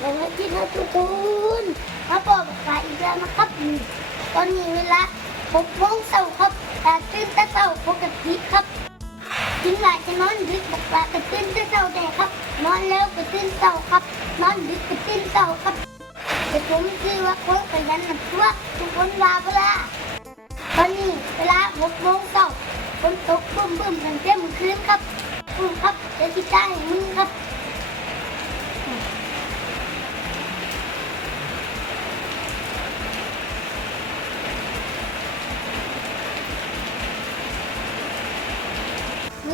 แล้วก็ที่ท่านทุกคนมาบอกกาอีกแล้วนะครับอืมตอนนี้เวลาหกโมงเช้าครับแต่ตื่นแต่เช้าปกติครับถึงหลายจะนอนดึกบอกว่าก็ตื่นแต่เช้าได้ครับ นอนแล้วก็ตื่นเช้าครับ นอนดึกก็ตื่นเช้าครับแต่ผมคือว่าคนขยันหนักตัวทุกคนว่าเวลาตอนนี้เวลาหกโมงเช้าฝนตกบึ้มบึ้มตั้งแต่เมื่อคืนครับบึ้มครับเดี๋ยวที่ใต้มึงครับ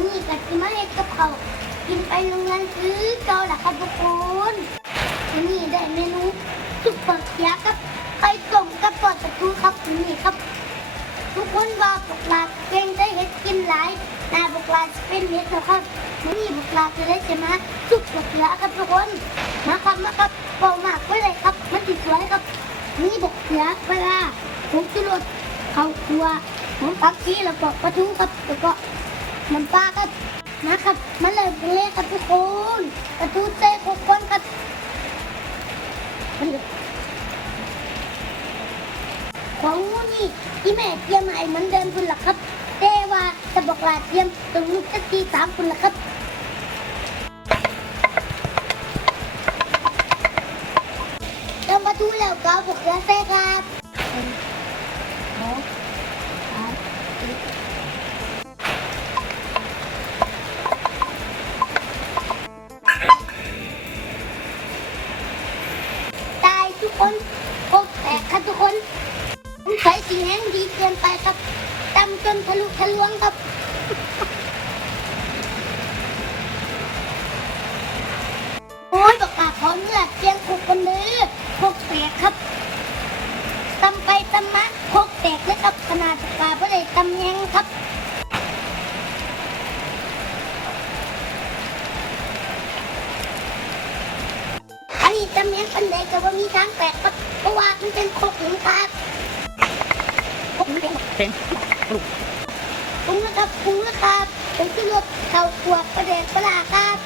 นี่กัที่มาเห็ดกับเขากินไปโรงเรียนคือเกาละครับทุกคนนี่ได้เมนูซุปเปอร์เขียกับไข่ต้มกับปอดตะกูครับนี่ครับ ทุกคนว่าพวกลาเก่งได้เห็ดกินหลายนาพวกลาจะเป็นเห็ดนะครับนี่พวกลาจะได้จะมาซุปเปอร์เขียครับทุกคนมาครับมาครับเบามากไว้เลยครับ มันติดสวยครับนี่บกเขียเวลาผมจุรสข้าวคั่วผมปักชีแล้วก็ปลาทูครับแล้วก็ น้ำปลาครับนะครับมาเลยเป็นเลขครับทุกคนกระตูเต้หกคนครับของงูนี่ที่แม่เตรียมให้เหมือนเดิมคุณล่ะครับแต่ว่าจะบอกลาเตรียมตรงลูกจะตีสามคุณล่ะครับเติมประตูแล้วก็บอกเรือเซ่ครับ คนพบแตกครับทุกคนผมใช้สิ่งแห้งดีเกินไปครับตำจนทะลุทะลวงครับโอ้ยบอกกาขอมเนื้อเสียงคุกคนเลยพกแตกครับตำไปตำมาพกแตกเลยครับขนาดปากาไม่ได้ตำแยงครับ อันนี้ตำแยงปันใดก็ว่ามีทางแตกครับเพราะว่ามันเป็นโคกหนึ่งครับโคกหนึ่งเพลงลูกปรุงนะครับปรุงนะครับเป็นที่รสข้าวขวดประเด็นปลาครับ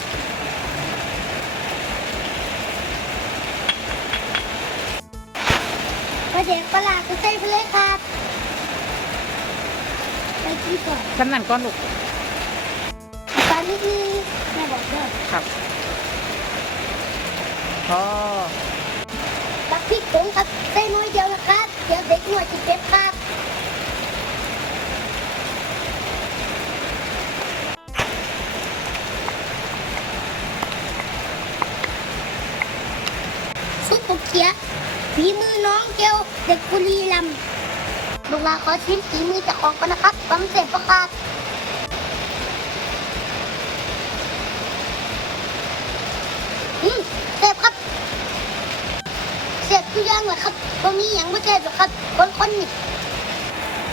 ประเด็นปลาก็ใส่ไปเลยครับไปที่ก่อนจำนั่นก้อนลูกตอนนี้คือแม่บอกเด้อครับ พอตักพริกผงครับใส่น้อยเดียวนะครับ เดี๋ยวเด็กหน่อยจะเจ็บครับซุปปุกเขียฝีมือน้องเกลเด็กบุรีลำลูกหลาขอชิมฝีมือจากของกันนะครับฟังเสร็จประกาศอืมเสร็จครับ เสร็จทุกอย่างเลยครับตรงนี้ยังไม่เสร็จหรอกครับ คนคนนี่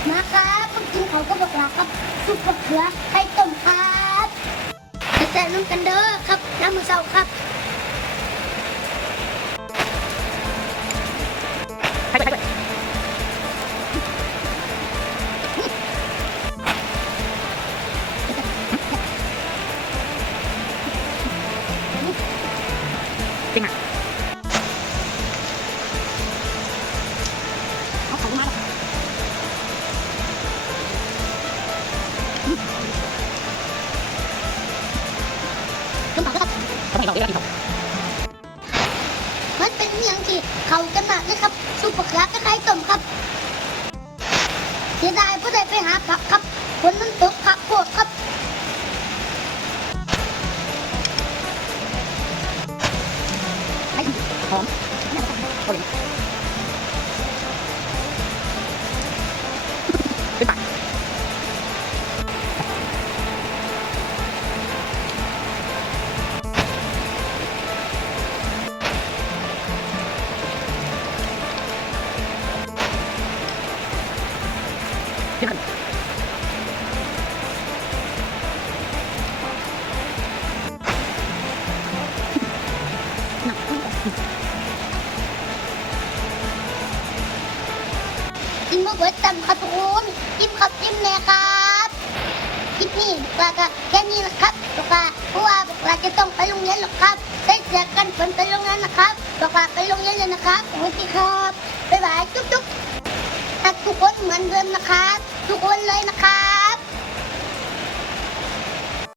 มาครับมากินเขาก็บอกลาครับซุปมะเขือไข่ต้มครับไปแซ่น้ำกันเด้อครับ น้ำมือเศร้าครับให้ไปไปจริ มเราเรียกเรามันเป็นอหย่างที่เขากันมากนะครับซุปมะเขือกับไข่ต้มครับเสียดายผู้ใดไปหาผักครับฝนมันตกผักโคตรครับไอ้หอม พื่อนหนักขึ้นกมะเขือตำครับทุกคนจิ้มครับจิ้มเลยครับคลิปนี้ปลาก็แค่นี้นะครับปลาเพราะว่าปลาจะต้องไปโรงเรียนหรอกครับได้เจอกันฝนไปโรงเรียนนะครับปลาไปโรงเรียนเลยนะครับสวัสดีครับบ๊ายบายจุ๊บจุ๊บทุกคนเหมือนเดิมนะครับ ทุกคนเลยนะคะ